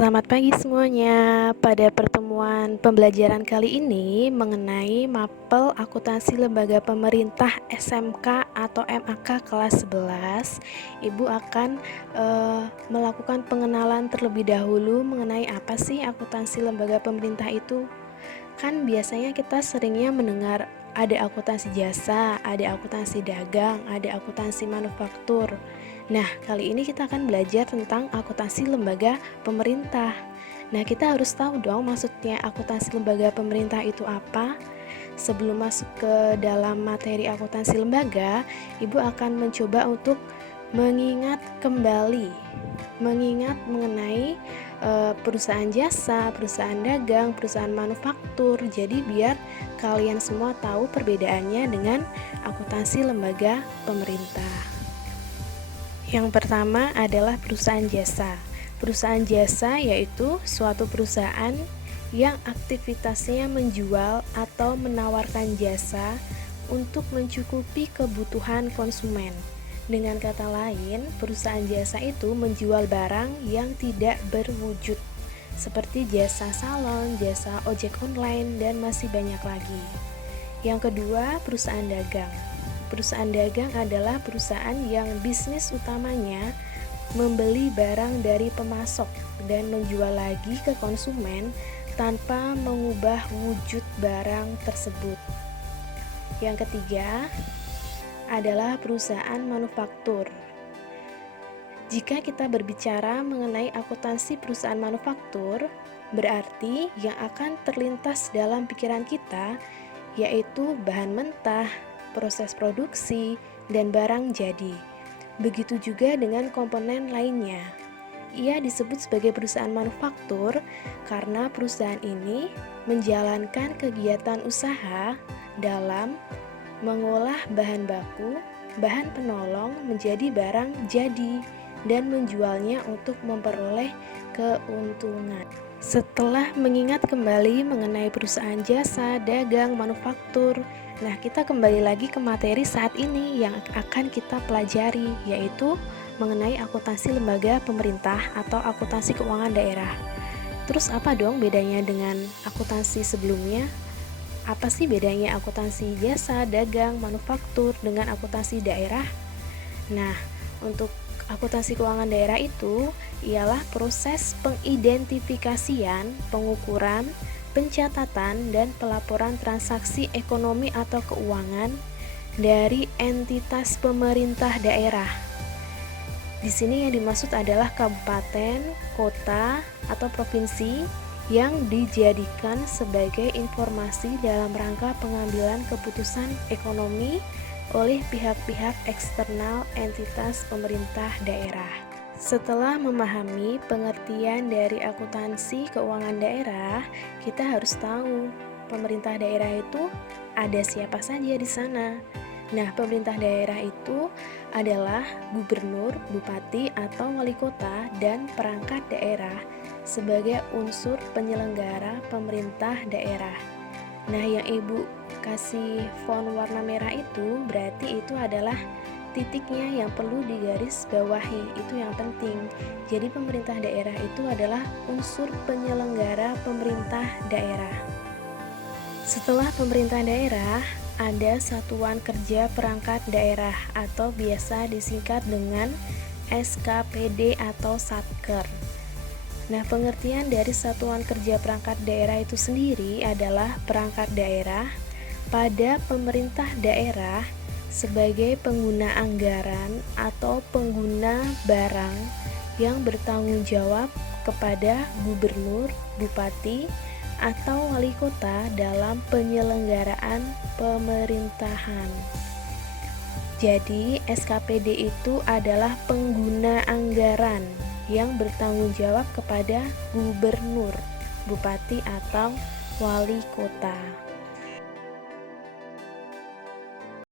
Selamat pagi semuanya. Pada pertemuan pembelajaran kali ini mengenai mapel akuntansi lembaga pemerintah SMK atau MAK kelas 11, Ibu akan melakukan pengenalan terlebih dahulu mengenai apa sih akuntansi lembaga pemerintah itu. Kan biasanya kita seringnya mendengar ada akuntansi jasa, ada akuntansi dagang, ada akuntansi manufaktur. Nah, kali ini kita akan belajar tentang akuntansi lembaga pemerintah. Nah, kita harus tahu dong maksudnya akuntansi lembaga pemerintah itu apa. Sebelum masuk ke dalam materi akuntansi lembaga, Ibu akan mencoba untuk mengingat kembali, mengingat mengenai perusahaan jasa, perusahaan dagang, perusahaan manufaktur. Jadi biar kalian semua tahu perbedaannya dengan akuntansi lembaga pemerintah. Yang pertama adalah perusahaan jasa. Perusahaan jasa yaitu suatu perusahaan yang aktivitasnya menjual atau menawarkan jasa untuk mencukupi kebutuhan konsumen. Dengan kata lain, perusahaan jasa itu menjual barang yang tidak berwujud, seperti jasa salon, jasa ojek online, dan masih banyak lagi. Yang kedua, perusahaan dagang. Perusahaan dagang adalah perusahaan yang bisnis utamanya membeli barang dari pemasok dan menjual lagi ke konsumen tanpa mengubah wujud barang tersebut. Yang ketiga adalah perusahaan manufaktur. Jika kita berbicara mengenai akuntansi perusahaan manufaktur, berarti yang akan terlintas dalam pikiran kita yaitu bahan mentah, proses produksi, dan barang jadi. Begitu juga dengan komponen lainnya. Ia disebut sebagai perusahaan manufaktur karena perusahaan ini menjalankan kegiatan usaha dalam mengolah bahan baku, bahan penolong menjadi barang jadi, dan menjualnya untuk memperoleh keuntungan. Setelah mengingat kembali mengenai perusahaan jasa, dagang, manufaktur, nah kita kembali lagi ke materi saat ini yang akan kita pelajari, yaitu mengenai akuntansi lembaga pemerintah atau akuntansi keuangan daerah. Terus apa dong bedanya dengan akuntansi sebelumnya? Apa sih bedanya akuntansi jasa, dagang, manufaktur dengan akuntansi daerah? Nah, untuk akuntansi keuangan daerah itu ialah proses pengidentifikasian, pengukuran, pencatatan, dan pelaporan transaksi ekonomi atau keuangan dari entitas pemerintah daerah. Di sini yang dimaksud adalah kabupaten, kota, atau provinsi yang dijadikan sebagai informasi dalam rangka pengambilan keputusan ekonomi oleh pihak-pihak eksternal entitas pemerintah daerah. Setelah memahami pengertian dari akuntansi keuangan daerah, kita harus tahu pemerintah daerah itu ada siapa saja di sana. Nah, pemerintah daerah itu adalah gubernur, bupati, atau wali kota dan perangkat daerah sebagai unsur penyelenggara pemerintah daerah. Nah, yang Ibu kasih font warna merah itu berarti itu adalah titiknya yang perlu digaris bawahi, itu yang penting. Jadi pemerintah daerah itu adalah unsur penyelenggara pemerintah daerah. Setelah pemerintah daerah, ada Satuan Kerja Perangkat Daerah atau biasa disingkat dengan SKPD atau Satker. Nah, pengertian dari Satuan Kerja Perangkat Daerah itu sendiri adalah perangkat daerah pada pemerintah daerah sebagai pengguna anggaran atau pengguna barang yang bertanggung jawab kepada gubernur, bupati, atau wali kota dalam penyelenggaraan pemerintahan. Jadi, SKPD itu adalah pengguna anggaran yang bertanggung jawab kepada gubernur, bupati, atau wali kota.